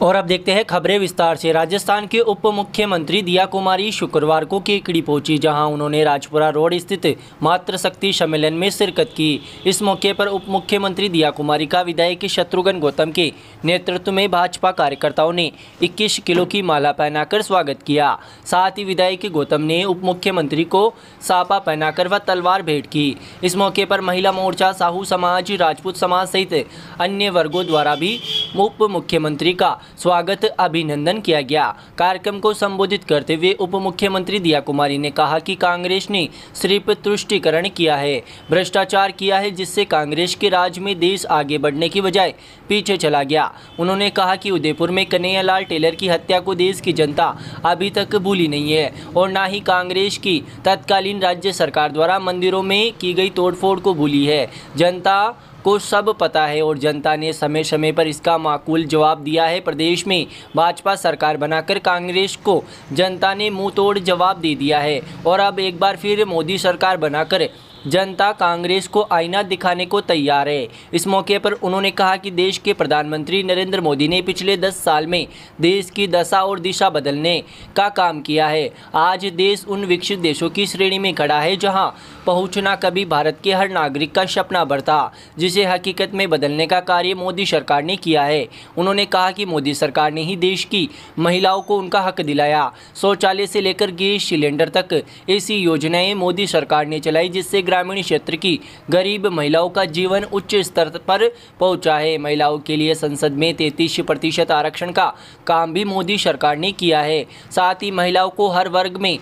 और अब देखते हैं खबरें विस्तार से। राजस्थान के उप मुख्यमंत्री दिया कुमारी शुक्रवार को केकड़ी पहुंची, जहां उन्होंने राजपुरा रोड स्थित मातृशक्ति सम्मेलन में शिरकत की। इस मौके पर उप मुख्यमंत्री दिया कुमारी का विधायक शत्रुघ्न गौतम के नेतृत्व में भाजपा कार्यकर्ताओं ने 21 किलो की माला पहनाकर स्वागत किया। साथ ही विधायक गौतम ने उप मुख्यमंत्री को सापा पहनाकर व तलवार भेंट की। इस मौके पर महिला मोर्चा, साहू समाज, राजपूत समाज सहित अन्य वर्गों द्वारा भी उप मुख्यमंत्री का स्वागत अभिनंदन किया गया। कार्यक्रम को संबोधित करते हुए उप मुख्यमंत्री दिया कुमारी ने कहा कि कांग्रेस ने सिर्फ तुष्टीकरण किया है, भ्रष्टाचार किया है, जिससे कांग्रेस के राज में देश आगे बढ़ने की बजाय पीछे चला गया। उन्होंने कहा कि उदयपुर में कन्हैयालाल टेलर की हत्या को देश की जनता अभी तक भूली नहीं है और न ही कांग्रेस की तत्कालीन राज्य सरकार द्वारा मंदिरों में की गई तोड़फोड़ को भूली है। जनता को सब पता है और जनता ने समय समय पर इसका माकूल जवाब दिया है। प्रदेश में भाजपा सरकार बनाकर कांग्रेस को जनता ने मुंह तोड़ जवाब दे दिया है और अब एक बार फिर मोदी सरकार बनाकर जनता कांग्रेस को आईना दिखाने को तैयार है। इस मौके पर उन्होंने कहा कि देश के प्रधानमंत्री नरेंद्र मोदी ने पिछले 10 साल में देश की दशा और दिशा बदलने का काम किया है। आज देश उन विकसित देशों की श्रेणी में खड़ा है जहां पहुंचना कभी भारत के हर नागरिक का सपना भर था, जिसे हकीकत में बदलने का कार्य मोदी सरकार ने किया है। उन्होंने कहा कि मोदी सरकार ने ही देश की महिलाओं को उनका हक दिलाया। शौचालय से लेकर गैस सिलेंडर तक ऐसी योजनाएं मोदी सरकार ने चलाई, जिससे ग्रामीण क्षेत्र की गरीब महिलाओं का जीवन उच्च स्तर पर पहुंचा है। महिलाओं के लिए संसद में 33% आरक्षण का काम भी मोदी सरकार ने किया है। साथ ही महिलाओं को हर वर्ग में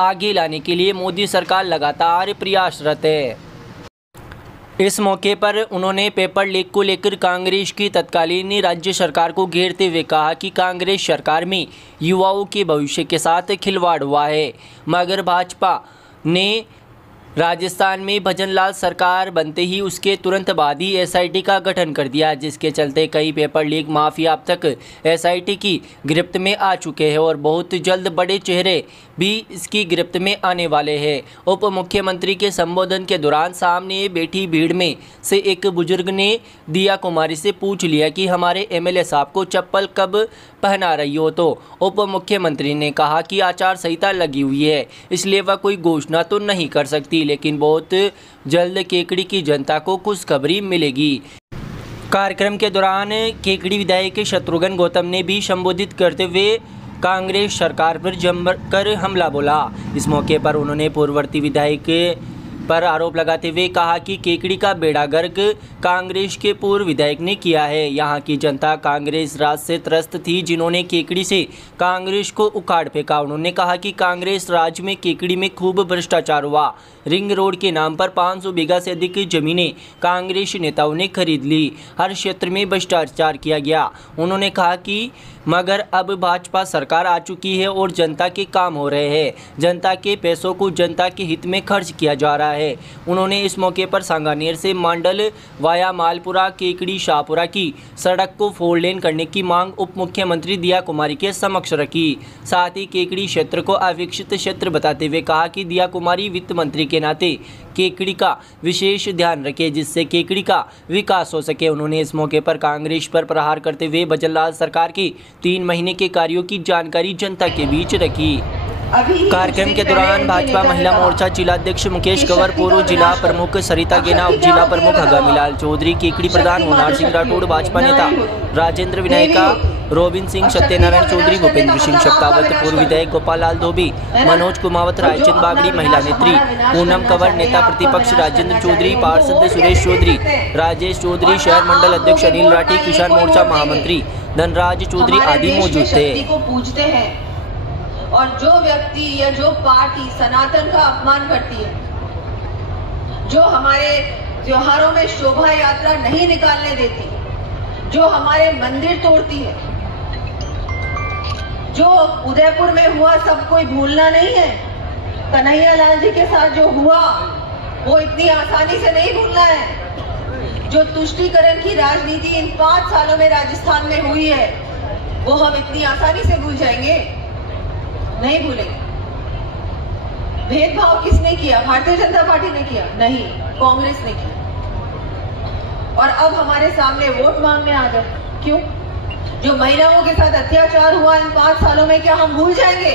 आगे लाने के लिए मोदी सरकार लगातार प्रयासरत है। इस मौके पर उन्होंने पेपर लीक को लेकर कांग्रेस की तत्कालीन राज्य सरकार को घेरते हुए कहा कि कांग्रेस सरकार में युवाओं के भविष्य के साथ खिलवाड़ हुआ है, मगर भाजपा ने राजस्थान में भजनलाल सरकार बनते ही उसके तुरंत बाद ही एसआईटी का गठन कर दिया, जिसके चलते कई पेपर लीक माफिया अब तक एसआईटी की गिरफ्त में आ चुके हैं और बहुत जल्द बड़े चेहरे भी इसकी गिरफ्त में आने वाले हैं। उप मुख्यमंत्री के संबोधन के दौरान सामने बैठी भीड़ में से एक बुजुर्ग ने दिया कुमारी से पूछ लिया कि हमारे एमएलए साहब को चप्पल कब पहना रही हो, तो उप मुख्यमंत्री ने कहा कि आचार संहिता लगी हुई है, इसलिए वह कोई घोषणा तो नहीं कर सकती, लेकिन बहुत जल्द केकड़ी की जनता को खुशखबरी मिलेगी। कार्यक्रम के दौरान केकड़ी विधायक शत्रुघ्न गौतम ने भी संबोधित करते हुए कांग्रेस सरकार पर जमकर हमला बोला। इस मौके पर उन्होंने पूर्ववर्ती विधायक पर आरोप लगाते हुए कहा कि केकड़ी का बेड़ा गर्क कांग्रेस के पूर्व विधायक ने किया है। यहां की जनता कांग्रेस राज से त्रस्त थी, जिन्होंने केकड़ी से कांग्रेस को उखाड़ फेंका। उन्होंने कहा कि कांग्रेस राज में केकड़ी में खूब भ्रष्टाचार हुआ। रिंग रोड के नाम पर 500 बीघा से अधिक जमीनें कांग्रेस नेताओं ने खरीद ली। हर क्षेत्र में भ्रष्टाचार किया गया। उन्होंने कहा कि मगर अब भाजपा सरकार आ चुकी है और जनता के काम हो रहे हैं। जनता के पैसों को जनता के हित में खर्च किया जा रहा है। उन्होंने इस मौके पर सांगानेर से मांडल वाया मालपुरा केकड़ी शाहपुरा की सड़क को 4 लेन करने की मांग उप मुख्यमंत्री दिया कुमारी के समक्ष रखी। साथ ही केकड़ी क्षेत्र को अविकसित क्षेत्र बताते हुए कहा कि दिया कुमारी वित्त मंत्री के नाते केकड़ी का विशेष ध्यान रखे, जिससे केकड़ी का विकास हो सके। उन्होंने इस मौके पर कांग्रेस पर प्रहार करते हुए भजनलाल सरकार की 3 महीने के कार्यों की जानकारी जनता के बीच रखी। कार्यक्रम के दौरान भाजपा महिला मोर्चा जिलाध्यक्ष मुकेश कंवर, पूर्व जिला प्रमुख सरिता गेना, उप जिला प्रमुख हगामीलाल चौधरी, केकड़ी प्रधान होनार सिंह राठौड़, भाजपा नेता राजेंद्र विनायका, रोबिन सिंह, सत्यनारायण चौधरी, भूपेंद्र सिंह शक्तावत, पूर्व विधायक गोपाल लाल धोबी, मनोज कुमावत, रायचंद बागड़ी, महिला नेत्री पूनम कंवर, नेता प्रतिपक्ष राजेंद्र चौधरी, पार्षद सुरेश चौधरी, राजेश चौधरी, शहर मंडल अध्यक्ष अनिल राठी, किसान मोर्चा महामंत्री धनराज चौधरी आदि मौजूद थे। और जो व्यक्ति या जो पार्टी सनातन का अपमान करती है, जो हमारे त्योहारों में शोभा यात्रा नहीं निकालने देती, जो हमारे मंदिर तोड़ती है, जो उदयपुर में हुआ सब कोई भूलना नहीं है। कन्हैयालाल जी के साथ जो हुआ वो इतनी आसानी से नहीं भूलना है। जो तुष्टीकरण की राजनीति इन 5 सालों में राजस्थान में हुई है, वो हम इतनी आसानी से भूल जाएंगे? नहीं भूलेंगे। भेदभाव किसने किया? भारतीय जनता पार्टी ने किया? नहीं, कांग्रेस ने किया। और अब हमारे सामने वोट मांगने आ गए। क्यों? जो महिलाओं के साथ अत्याचार हुआ इन 5 सालों में, क्या हम भूल जाएंगे?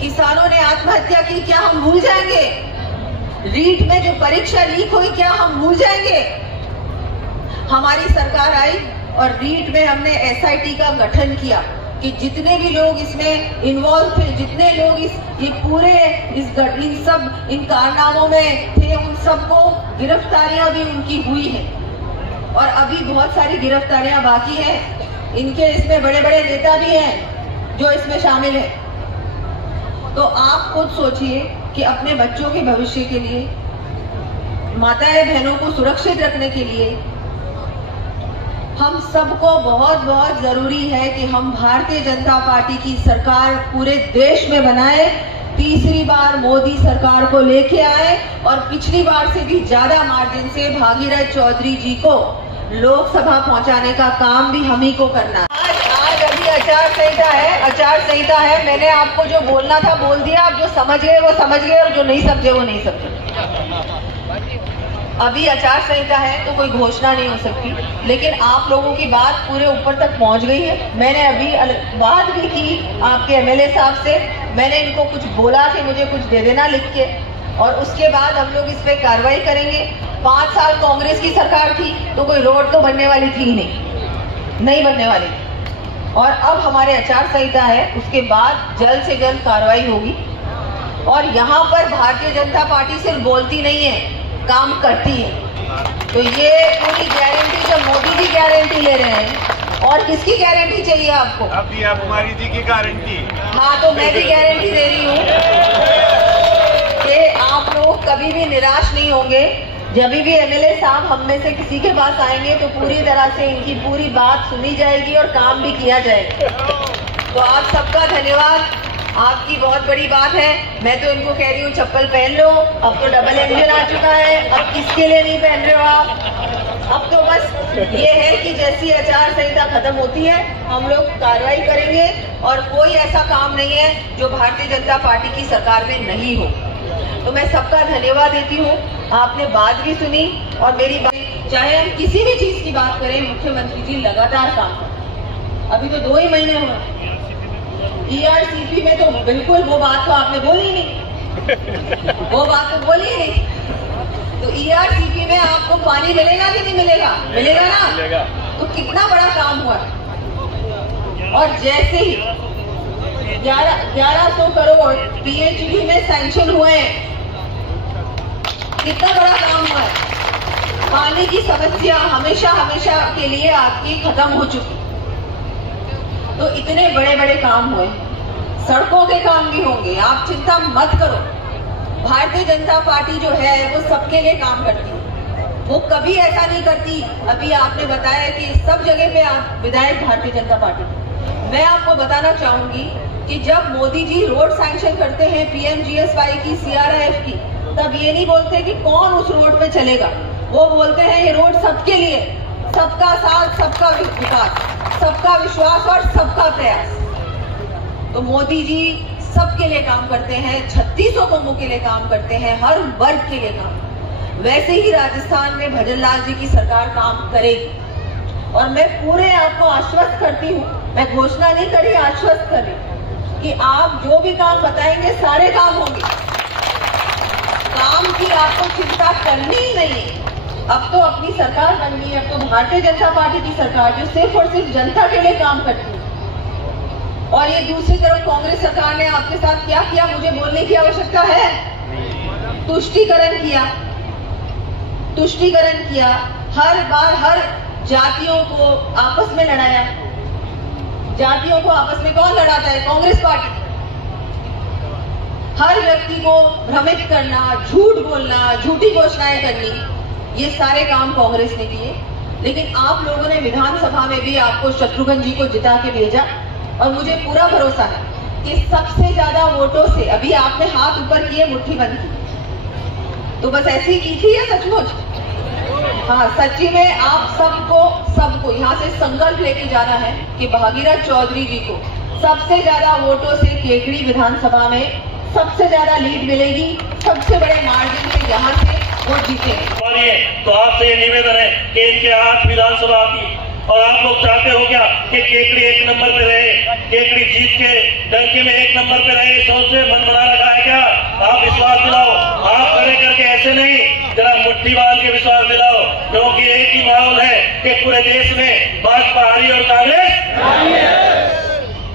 किसानों ने आत्महत्या की, क्या हम भूल जाएंगे? रीट में जो परीक्षा लीक हुई, क्या हम भूल जाएंगे? हमारी सरकार आई और रीट में हमने एसआईटी का गठन किया कि जितने भी लोग इसमें इन्वॉल्व थे, जितने लोग इन कारनामों में थे, उन सबको गिरफ्तारियां भी उनकी हुई हैं और अभी बहुत सारी गिरफ्तारियां बाकी हैं। इनके इसमें बड़े बड़े नेता भी हैं जो इसमें शामिल हैं। तो आप खुद सोचिए कि अपने बच्चों के भविष्य के लिए, माताएं बहनों को सुरक्षित रखने के लिए हम सबको बहुत बहुत जरूरी है कि हम भारतीय जनता पार्टी की सरकार पूरे देश में बनाए, तीसरी बार मोदी सरकार को लेके आए और पिछली बार से भी ज्यादा मार्जिन से भागीरथ चौधरी जी को लोकसभा पहुंचाने का काम भी हम ही को करना है। आज अभी आचार संहिता है। मैंने आपको जो बोलना था बोल दिया। आप जो समझ गए वो समझ गए और जो नहीं समझे वो नहीं समझे। अभी आचार संहिता है तो कोई घोषणा नहीं हो सकती, लेकिन आप लोगों की बात पूरे ऊपर तक पहुंच गई है। मैंने अभी बात भी की आपके एमएलए साहब से। मैंने इनको कुछ बोला कि मुझे कुछ दे देना लिख के, और उसके बाद हम लोग इस पे कार्रवाई करेंगे। 5 साल कांग्रेस की सरकार थी तो कोई रोड तो बनने वाली थी नहीं बनने वाली थी। और अब हमारे आचार संहिता है, उसके बाद जल्द से जल्द कार्रवाई होगी। और यहाँ पर भारतीय जनता पार्टी सिर्फ बोलती नहीं है, काम करती है। तो ये पूरी गारंटी जो मोदी जी गारंटी ले रहे हैं, और किसकी गारंटी चाहिए आपको? अभी आप कुमारी जी की गारंटी। हाँ, तो मैं भी गारंटी दे रही हूँ कि आप लोग कभी भी निराश नहीं होंगे। जब भी एमएलए साहब हम में से किसी के पास आएंगे तो पूरी तरह से इनकी पूरी बात सुनी जाएगी और काम भी किया जाएगा। तो आप सबका धन्यवाद। आपकी बहुत बड़ी बात है। मैं तो इनको कह रही हूँ चप्पल पहन लो, अब तो डबल इंजन आ चुका है, अब किसके लिए नहीं पहन रहे हो आप? अब तो बस ये है कि जैसी आचार संहिता खत्म होती है हम लोग कार्रवाई करेंगे, और कोई ऐसा काम नहीं है जो भारतीय जनता पार्टी की सरकार में नहीं हो। तो मैं सबका धन्यवाद देती हूँ। आपने बात भी सुनी और मेरी बात, चाहे हम किसी भी चीज की बात करें, मुख्यमंत्री जी लगातार काम करते। अभी तो 2 ही महीने हुए। ईआरसीपी में तो बिल्कुल वो बात तो आपने बोली नहीं, वो बात तो बोली ही नहीं। तो ईआरसीपी में आपको पानी मिलेगा कि नहीं मिलेगा? मिलेगा ना? मिलेगा। तो कितना बड़ा काम हुआ। और जैसे ही 1100 करोड़ पीएचडी में सैंक्शन हुए हैं, कितना बड़ा काम हुआ है। पानी की समस्या हमेशा के लिए आपकी खत्म हो चुकी। तो इतने बड़े बड़े काम हुए, सड़कों के काम भी होंगे, आप चिंता मत करो। भारतीय जनता पार्टी जो है वो सबके लिए काम करती है, वो कभी ऐसा नहीं करती। अभी आपने बताया कि सब जगह पे आप विधायक भारतीय जनता पार्टी। मैं आपको बताना चाहूंगी कि जब मोदी जी रोड सैंक्शन करते हैं पीएमजीएसवाई की, सीआरआईएफ की, तब ये नहीं बोलते कि कौन उस रोड पे चलेगा। वो बोलते हैं ये रोड सबके लिए, सबका साथ, सबका विकास, सबका विश्वास और सबका प्रयास। तो मोदी जी सबके लिए काम करते हैं, 3600 कौमों के लिए काम करते हैं, हर वर्ग के लिए काम। वैसे ही राजस्थान में भजन लाल जी की सरकार काम करेगी। और मैं पूरे आपको आश्वस्त करती हूँ, मैं घोषणा नहीं करी, आश्वस्त कर रही कि आप जो भी काम बताएंगे सारे काम होंगे। काम की आपको चिंता करनी ही नहीं है। अब तो अपनी सरकार बननी है, अब तो भारतीय जनता पार्टी की सरकार जो सिर्फ और सिर्फ जनता के लिए काम करती है। और ये दूसरी तरफ कांग्रेस सरकार ने आपके साथ क्या किया, मुझे बोलने की आवश्यकता है? तुष्टीकरण किया, हर बार हर जातियों को आपस में लड़ाया। जातियों को आपस में कौन लड़ाता है? कांग्रेस पार्टी। हर व्यक्ति को भ्रमित करना, झूठ बोलना, झूठी घोषणाएं करनी, ये सारे काम कांग्रेस ने किए। लेकिन आप लोगों ने विधानसभा में भी आपको शत्रुघ्न जी को जिता के भेजा, और मुझे पूरा भरोसा है कि सबसे ज्यादा वोटों से, अभी आपने हाथ ऊपर किए, मुट्ठी बंद की, तो बस ऐसी की थी या सचमुच? हाँ, सच्ची में आप सबको यहाँ से संकल्प लेके जाना है कि भागीरथ चौधरी जी को सबसे ज्यादा वोटों से केकड़ी विधानसभा में सबसे ज्यादा लीड मिलेगी, सबसे बड़े मार्जिन से यहाँ से वो जीतेंगे। तो आपसे ये निवेदन है कि इनके 8 विधानसभा की और आप लोग चाहते हो क्या कि केकड़ी 1 नंबर पे रहे, केकड़ी जीत के डंके में 1 नंबर पे रहे, सोच से मन बना रखा है क्या? आप विश्वास दिलाओ, आप खड़े करके ऐसे नहीं, जरा मुट्ठी बांध के विश्वास दिलाओ, क्योंकि एक ही माहौल है कि पूरे देश में भाजपा हारी और कांग्रेस।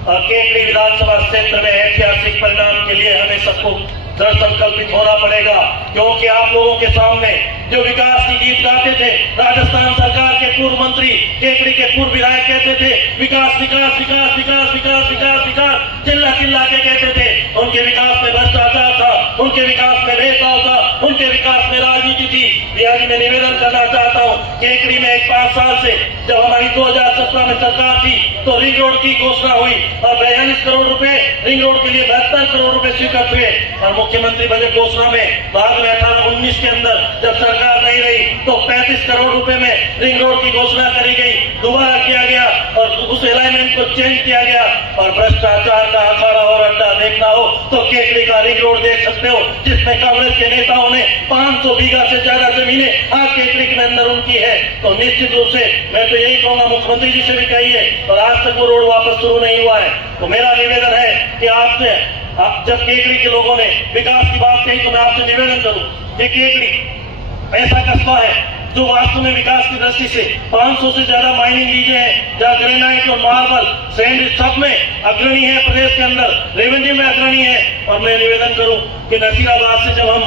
और केकड़ी विधानसभा क्षेत्र में ऐतिहासिक परिणाम के लिए हमें सबको दृढ़ संकल्पित होना पड़ेगा, क्योंकि आप लोगों के सामने जो विकास की गीत गाते थे, राजस्थान सरकार के पूर्व मंत्री, केकड़ी के पूर्व विधायक कहते थे विकास विकास विकास विकास विकास विकास विकास, चिल्ला चिल्ला के कहते थे। उनके विकास में भ्रष्टाचार था, उनके विकास में भेदभाव था, उनके विकास में राजनीति थी। आज मैं निवेदन करना चाहता हूँ, केकड़ी में 5 साल से जब हमारी 2017 में सरकार थी तो रिंग रोड की घोषणा हुई और 42 करोड़ रुपए रिंग रोड के लिए 72 करोड़ रुपए स्वीकृत हुए। और मुख्यमंत्री बजट घोषणा में बाद में 18-19 के अंदर जब सरकार नहीं रही तो 35 करोड़ रुपए में रिंग रोड की घोषणा करी गई, दोबारा किया गया और उस अलाइनमेंट को चेंज किया गया। और भ्रष्टाचार का अखाड़ा और अड्डा देखना हो तो केकड़ी का रिंग रोड देख सकते हो, जिसमें कांग्रेस के नेताओं ने 500 बीघा से ज्यादा जमीनें आज केकड़ी के अंदर उनकी है। तो निश्चित रूप से मैं तो यही कहूंगा, मुख्यमंत्री जी से भी कहिए, और आज तक वो रोड वापस शुरू नहीं हुआ है। तो मेरा निवेदन है कि आपसे जब केकड़ी के लोगों ने विकास की बात कही तो मैं आपसे निवेदन करूं कि केकड़ी ऐसा कस्बा है जो वास्तव में विकास की दृष्टि से 500 से ज्यादा माइनिंग लीजें हैं, जहाँ ग्रेनाइट और मार्बल सैंड सब में अग्रणी है, प्रदेश के अंदर रेवेन्यू में अग्रणी है। और मैं निवेदन करूं कि नसीराबाद से जब हम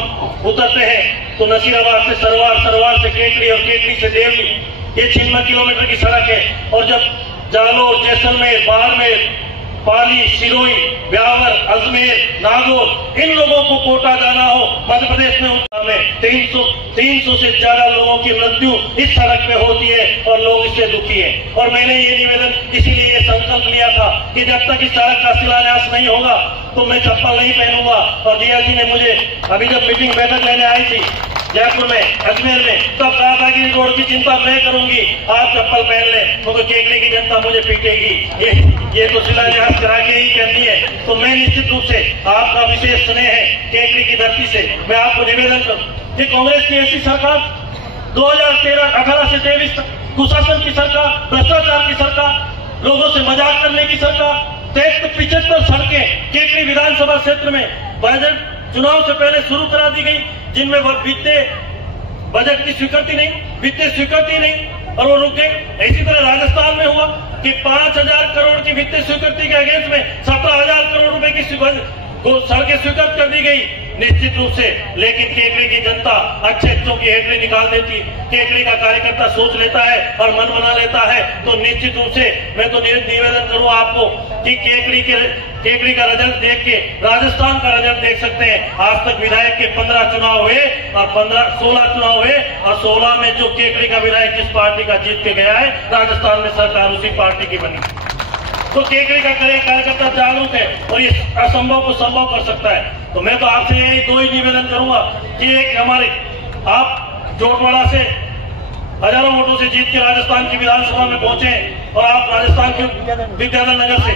उतरते हैं तो नसीराबाद से सरवार, सरवार से केकड़ी और केकड़ी से देवली, ये 96 किलोमीटर की सड़क है। और जब जालोर, जैसलमेर, बाड़मेर, पाली, सिरोही, ब्यावर, अजमेर, नागौर, इन लोगों को कोटा जाना हो, मध्य प्रदेश में 300 से ज्यादा लोगों की मृत्यु इस सड़क पे होती है और लोग इससे दुखी हैं। और मैंने ये निवेदन इसीलिए ये संकल्प लिया था कि जब तक इस सड़क का शिलान्यास नहीं होगा तो मैं चप्पल नहीं पहनूंगा। और दिया जी ने मुझे अभी जब मीटिंग बैठक लेने आई थी जयपुर में, अजमेर में, तब कहा था कि रोड की चिंता मैं करूंगी, आप चप्पल पहन ले, तो केकड़ी की जनता मुझे पीटेगी। ये तो शिलान्यास करा के ही कहती है। तो मैं निश्चित रूप से आपका विशेष स्नेह है केकड़ी की धरती से, मैं आपको निवेदन करूं कि कांग्रेस की ऐसी सरकार 2018 से 23 तक कुशासन की सरकार, भ्रष्टाचार की सरकार, लोगों से मजाक करने की सरकार, 75 सड़कें केकड़ी विधानसभा क्षेत्र में बजट चुनाव से पहले शुरू करा दी गई, जिनमें वित्तीय बजट की स्वीकृति नहीं, वित्तीय स्वीकृति नहीं, और वो रुक गए। इसी तरह राजस्थान में हुआ कि 5000 करोड़ की वित्तीय स्वीकृति के अगेंस्ट में 17,000 करोड़ रुपए की सड़कें स्वीकृत कर दी गई निश्चित रूप से। लेकिन केकड़ी की जनता अच्छे की हेडली निकाल देती, केकड़ी का कार्यकर्ता सोच लेता है और मन बना लेता है। तो निश्चित रूप से मैं तो निवेदन करूं आपको कि केकड़ी का रिजल्ट देख के राजस्थान का रिजल्ट देख सकते हैं। आज तक विधायक के 15 चुनाव हुए और 16 चुनाव हुए, और 16 में जो केकड़ी का विधायक जिस पार्टी का जीत के गया है, राजस्थान में सरकार उसी पार्टी की बनी। तो केकड़ी का कार्यकर्ता जागरूक है और ये असंभव को संभव कर सकता है। तो मैं तो आपसे यही 2 ही निवेदन करूंगा कि एक हमारे आप जोटवाड़ा से हजारों वोटों से जीत के राजस्थान की विधानसभा में पहुंचे, और आप राजस्थान के विद्याधर नगर से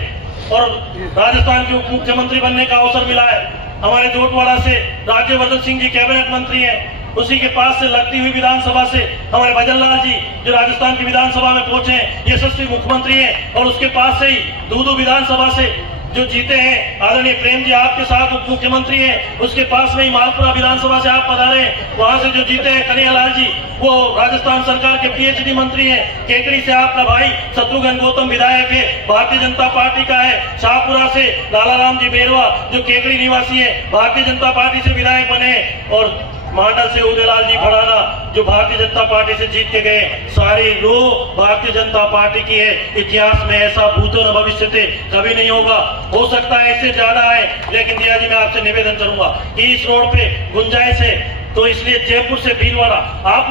और राजस्थान के उप मुख्यमंत्री बनने का अवसर मिला है। हमारे जोटवाड़ा से राज्यवर्धन सिंह जी कैबिनेट मंत्री हैं, उसी के पास से लगती हुई विधानसभा से हमारे भजनलाल जी जो राजस्थान की विधानसभा में पहुंचे हैं, यशस्वी मुख्यमंत्री हैं, और उसके पास से ही दूदू विधानसभा से जो जीते हैं आदरणीय प्रेम जी आपके साथ उप मुख्यमंत्री हैं, उसके पास में ही मालपुरा विधानसभा से आप पधारे हैं, वहां से जो जीते हैं कन्हैयालाल जी, वो राजस्थान सरकार के पीएचडी मंत्री हैं। केकड़ी से आपका भाई शत्रुघ्न गौतम विधायक है, भारतीय जनता पार्टी का है। शाहपुरा से लालाराम जी बेरवा जो केकड़ी निवासी है, भारतीय जनता पार्टी से विधायक बने, और मांडल से उदयलाल जी भड़ाना जो भारतीय जनता पार्टी से जीत के गए। सारी रो भारतीय जनता पार्टी की है। इतिहास में ऐसा भूतो न भविष्य थे कभी नहीं होगा, हो सकता है इससे ज्यादा है। लेकिन दिया जी मैं आपसे निवेदन करूंगा कि इस रोड पे गुंजाइश है, तो इसलिए जयपुर से भीलवाड़ा आप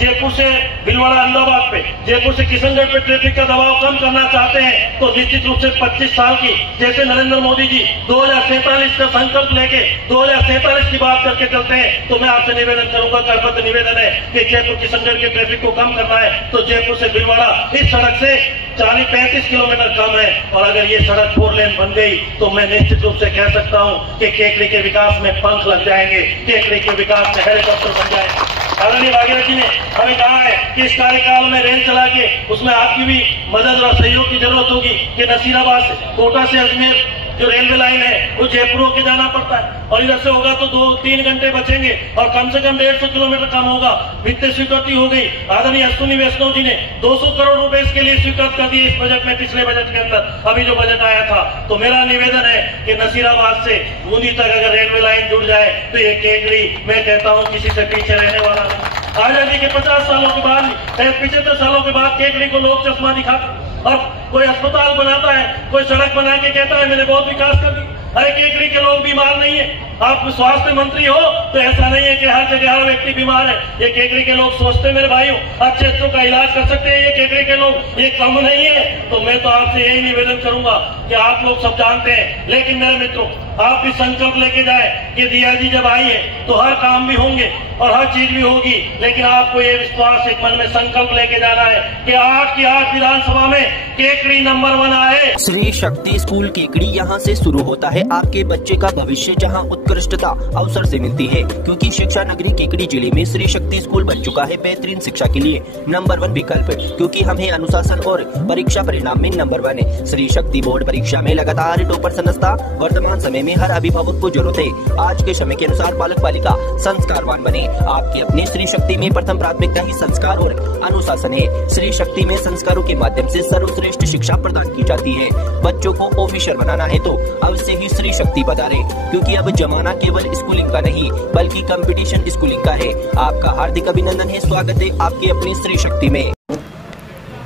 जयपुर से भीलवाड़ा अहमदाबाद पे, जयपुर से किशनगढ़ पे ट्रैफिक का दबाव कम करना चाहते हैं, तो निश्चित रूप से 25 साल की जैसे नरेंद्र मोदी जी 2047 का संकल्प लेके 2047 की बात करके चलते हैं। तो मैं आपसे निवेदन करूंगा, करबद्ध निवेदन है कि जयपुर किशनगढ़ के ट्रैफिक को कम करना है, तो जयपुर से भीलवाड़ा इस सड़क से 40-35 किलोमीटर कम है। और अगर ये सड़क 4 लेन बन गई तो मैं निश्चित रूप से कह सकता हूं कि केकड़ी के विकास में पंख लग जाएंगे, केकड़ी के विकास में हेलीकॉप्टर बन जाएंगे। आदरणीय भागीरथ जी ने हमें कहा है कि इस कार्यकाल में रेल चला के उसमें आपकी भी मदद और सहयोग की जरूरत होगी कि नसीराबाद से कोटा से अजमेर जो रेलवे लाइन है वो जयपुर होके जाना पड़ता है और इधर से होगा तो 2-3 घंटे बचेंगे और कम से कम 150 किलोमीटर कम होगा। वित्तीय स्वीकृति हो गई। आदरणीय अश्विनी वैष्णव जी ने 200 करोड़ रुपए इसके लिए स्वीकृत कर दिए इस बजट में, पिछले बजट के अंदर अभी जो बजट आया था। तो मेरा निवेदन है कि नसीराबाद से बूंदी तक अगर रेलवे लाइन जुड़ जाए तो ये केकड़ी मैं कहता हूँ किसी से पीछे रहने वाला नहीं। आजादी के 50 सालों के बाद 75 सालों के बाद केकड़ी को लोग चश्मा दिखाते और कोई अस्पताल बनाता है, कोई सड़क बना के कहता है मैंने बहुत विकास कर दी। अरे केकड़ी के लोग बीमार नहीं है। आप स्वास्थ्य मंत्री हो तो ऐसा नहीं है कि हर जगह हर व्यक्ति बीमार है। ये केकड़ी के लोग सोचते मेरे भाइयों अच्छे का इलाज कर सकते हैं ये केकड़ी के लोग, ये कम नहीं है। तो मैं तो आपसे यही निवेदन करूंगा कि आप लोग सब जानते हैं, लेकिन मेरे मित्रों आप भी संकल्प लेके जाए कि दिया जी जब आई है तो हर काम भी होंगे और हर चीज भी होगी, लेकिन आपको ये विश्वास एक मन में संकल्प लेके जाना है कि 8 की 8 विधानसभा में केकड़ी नंबर 1 आए। श्री शक्ति स्कूल केकड़ी यहाँ से शुरू होता है आपके बच्चे का भविष्य, जहाँ उत्कृष्टता अवसर से मिलती है, क्योंकि शिक्षा नगरी केकड़ी जिले में श्री शक्ति स्कूल बन चुका है बेहतरीन शिक्षा के लिए नंबर 1 विकल्प, क्योंकि हम हैं अनुशासन और परीक्षा परिणाम में नंबर 1 है। श्री शक्ति बोर्ड परीक्षा में लगातार टॉपर संस्था, वर्तमान समय में हर अभिभावक को जरूरत है आज के समय के अनुसार बालक बालिका संस्कारवान बने। आपकी अपनी श्री शक्ति में प्रथम प्राथमिकता ही संस्कार और अनुशासन है। श्री शक्ति में संस्कारों के माध्यम से सर्वश्रेष्ठ शिक्षा प्रदान की जाती है। बच्चों को ऑफिसर बनाना है तो अवश्य ही श्री शक्ति पधारे, क्योंकि अब जमाना केवल स्कूलिंग का नहीं बल्कि कंपटीशन स्कूलिंग का है। आपका हार्दिक अभिनंदन है, स्वागत है आपकी अपनी श्री शक्ति में।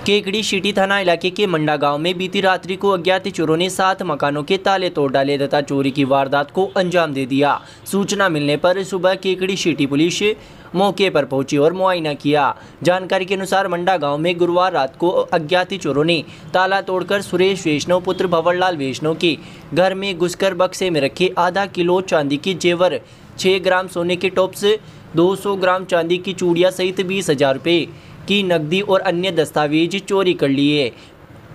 केकड़ी सिटी थाना इलाके के मंडा गांव में बीती रात्रि को अज्ञात चोरों ने 7 मकानों के ताले तोड़ डाले तथा चोरी की वारदात को अंजाम दे दिया। सूचना मिलने पर सुबह केकड़ी सिटी पुलिस मौके पर पहुंची और मुआयना किया। जानकारी के अनुसार मंडा गांव में गुरुवार रात को अज्ञात चोरों ने ताला तोड़कर सुरेश वैष्णव पुत्र भंवरलाल वैष्णव के घर में घुसकर बक्से में रखे आधा किलो चांदी के जेवर, 6 ग्राम सोने के टॉप्स, 200 ग्राम चांदी की चूड़ियाँ सहित 20,000 रुपये की नकदी और अन्य दस्तावेज चोरी कर लिए।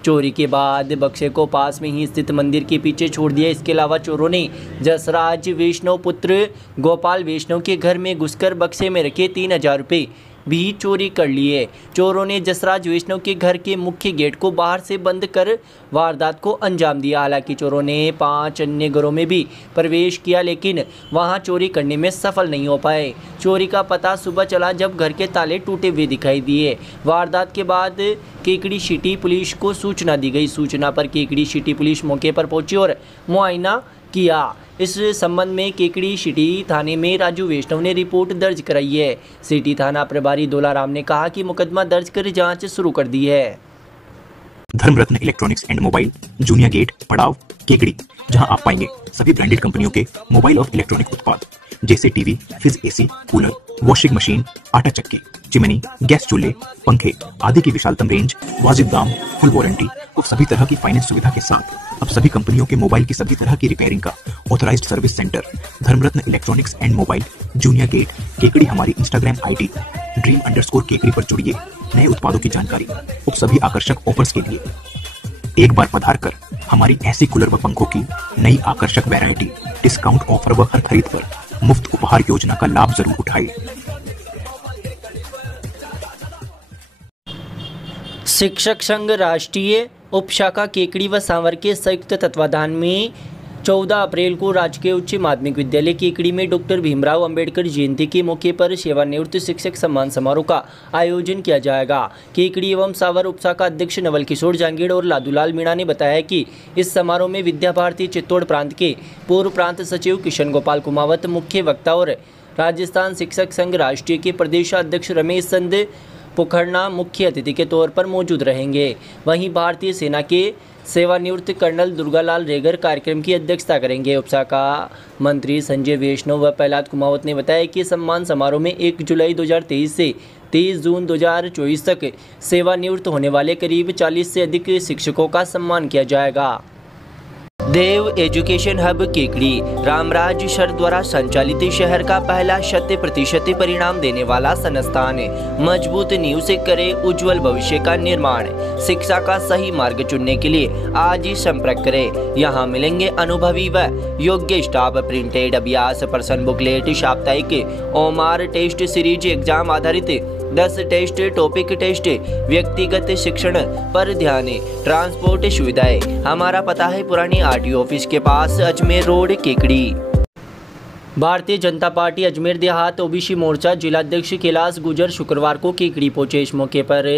चोरी के बाद बक्से को पास में ही स्थित मंदिर के पीछे छोड़ दिया। इसके अलावा चोरों ने जसराज वैष्णव पुत्र गोपाल वैष्णव के घर में घुसकर बक्से में रखे 3,000 रुपये भी चोरी कर लिए। चोरों ने जसराज वैष्णव के घर के मुख्य गेट को बाहर से बंद कर वारदात को अंजाम दिया। हालांकि चोरों ने 5 अन्य घरों में भी प्रवेश किया, लेकिन वहां चोरी करने में सफल नहीं हो पाए। चोरी का पता सुबह चला जब घर के ताले टूटे हुए दिखाई दिए। वारदात के बाद केकड़ी सिटी पुलिस को सूचना दी गई। सूचना पर केकड़ी सिटी पुलिस मौके पर पहुंची और मुआयना किया। इस संबंध में केकड़ी सिटी थाने में राजू वैष्णव ने रिपोर्ट दर्ज कराई है। सिटी थाना प्रभारी दोलाराम ने कहा कि मुकदमा दर्ज कर जांच शुरू कर दी है। Dharmaratna electronics and mobile, junior gate, पड़ाव, केकड़ी, जहां आप पाएंगे सभी ब्रांडेड कंपनियों के मोबाइल और इलेक्ट्रॉनिक उत्पाद जैसे TV, fridge, AC, cooler, washing machine, आटा चक्की, चिमनी, गैस चूल्हे, पंखे आदि की विशालतम रेंज, वाजिब दाम, फुल वारंटी और सभी तरह की फाइनेंस सुविधा के साथ अब सभी कंपनियों के मोबाइल की सभी तरह की रिपेयरिंग का authorized service center Dharmaratna electronics and mobile, junior gate, Kekri. हमारी इंस्टाग्राम आईडी dream_केकड़ी पर जुड़िए नए उत्पादों की जानकारी और सभी आकर्षक ऑफर्स के लिए। एक बार पधार कर हमारी ऐसी कूलर व पंखों की नई आकर्षक वैरायटी, डिस्काउंट ऑफर व हर खरीद पर मुफ्त उपहार योजना का लाभ जरूर उठाएं। शिक्षक संघ राष्ट्रीय उपशाखा केकड़ी व सांवर के संयुक्त तत्वाधान में 14 अप्रैल को राजकीय उच्च माध्यमिक विद्यालय केकड़ी में डॉक्टर भीमराव अंबेडकर जयंती के मौके पर सेवानिवृत्त शिक्षक सम्मान समारोह का आयोजन किया जाएगा। केकड़ी एवं सांवर उपशाखा अध्यक्ष नवल किशोर जांगीड़ और लादूलाल मीणा ने बताया कि इस समारोह में विद्या भारती चित्तौड़ प्रांत के पूर्व प्रांत सचिव किशन गोपाल कुमावत मुख्य वक्ता और राजस्थान शिक्षक संघ राष्ट्रीय के प्रदेशाध्यक्ष रमेश चंद पोखरना मुख्य अतिथि के तौर पर मौजूद रहेंगे। वहीं भारतीय सेना के सेवानिवृत्त कर्नल दुर्गालाल रेगर कार्यक्रम की अध्यक्षता करेंगे। उपशाखा मंत्री संजय वैष्णव व प्रहलाद कुमावत ने बताया कि सम्मान समारोह में 1 जुलाई 2023 से 23 जून 2024 तक सेवानिवृत्त होने वाले करीब 40 से अधिक शिक्षकों का सम्मान किया जाएगा। Dev education hub Kekri Ramraj sir द्वारा संचालित शहर का पहला 100% परिणाम देने वाला संस्थान मजबूत नींव से करे उज्जवल भविष्य का निर्माण। शिक्षा का सही मार्ग चुनने के लिए आज ही संपर्क करें। यहाँ मिलेंगे अनुभवी व योग्य स्टाफ, प्रिंटेड अभ्यास प्रश्न बुकलेट, साप्ताहिक ओमार टेस्ट सीरीज, एग्जाम आधारित 10 टेस्ट, टॉपिक टेस्ट, व्यक्तिगत शिक्षण पर ध्यान, ट्रांसपोर्ट सुविधाएं। हमारा पता है पुरानी आरटीओ ऑफिस के पास, अजमेर रोड, केकड़ी। भारतीय जनता पार्टी अजमेर देहात ओबीसी मोर्चा जिलाध्यक्ष कैलाश गुजर शुक्रवार को केकड़ी पहुंचे। इस मौके पर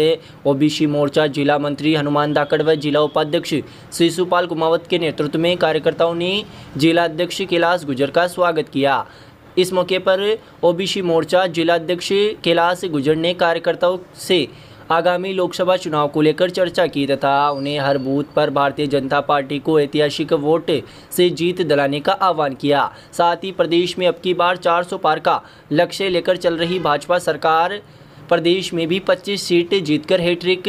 ओबीसी मोर्चा जिला मंत्री हनुमान धाकड़ व जिला उपाध्यक्ष शिशुपाल कुमावत के नेतृत्व में कार्यकर्ताओं ने जिलाध्यक्ष कैलाश गुजर का स्वागत किया। इस मौके पर ओबीसी मोर्चा जिलाध्यक्ष कैलाश गुजर ने कार्यकर्ताओं से आगामी लोकसभा चुनाव को लेकर चर्चा की तथा उन्हें हर बूथ पर भारतीय जनता पार्टी को ऐतिहासिक वोट से जीत दिलाने का आह्वान किया। साथ ही प्रदेश में अब की बार 400 पार का लक्ष्य लेकर चल रही भाजपा सरकार प्रदेश में भी 25 सीट जीतकर हैट्रिक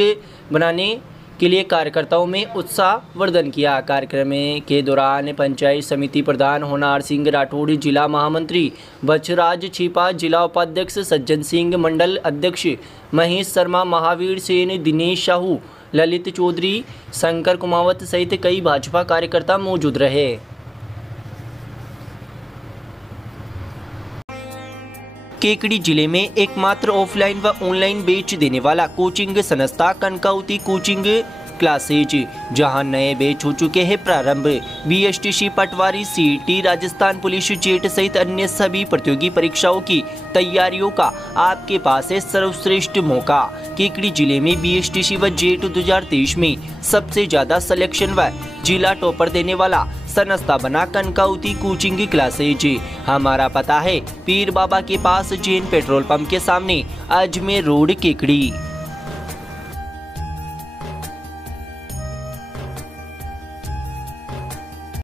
बनाने के लिए कार्यकर्ताओं में उत्साहवर्धन किया। कार्यक्रम के दौरान पंचायत समिति प्रधान होनार सिंह राठौड़, जिला महामंत्री बछराज छिपा, जिला उपाध्यक्ष सज्जन सिंह, मंडल अध्यक्ष महेश शर्मा, महावीर सेन, दिनेश साहू, ललित चौधरी, शंकर कुमावत सहित कई भाजपा कार्यकर्ता मौजूद रहे। केकड़ी जिले में एकमात्र ऑफलाइन व ऑनलाइन बैच देने वाला कोचिंग संस्था कनकावती कोचिंग क्लासेज, जहां नए बैच हो चुके हैं प्रारंभ। बीएसटीसी, पटवारी, सीईटी, राजस्थान पुलिस, जेट सहित अन्य सभी प्रतियोगी परीक्षाओं की तैयारियों का आपके पास है सर्वश्रेष्ठ मौका। केकड़ी जिले में बीएसटीसी व जेट 2023 में सबसे ज्यादा सिलेक्शन व जिला टॉपर देने वाला संस्था बना कनकावती कोचिंग क्लासेज। हमारा पता है पीर बाबा के पास, जैन पेट्रोल पंप के सामने, अजमेर रोड, केकड़ी।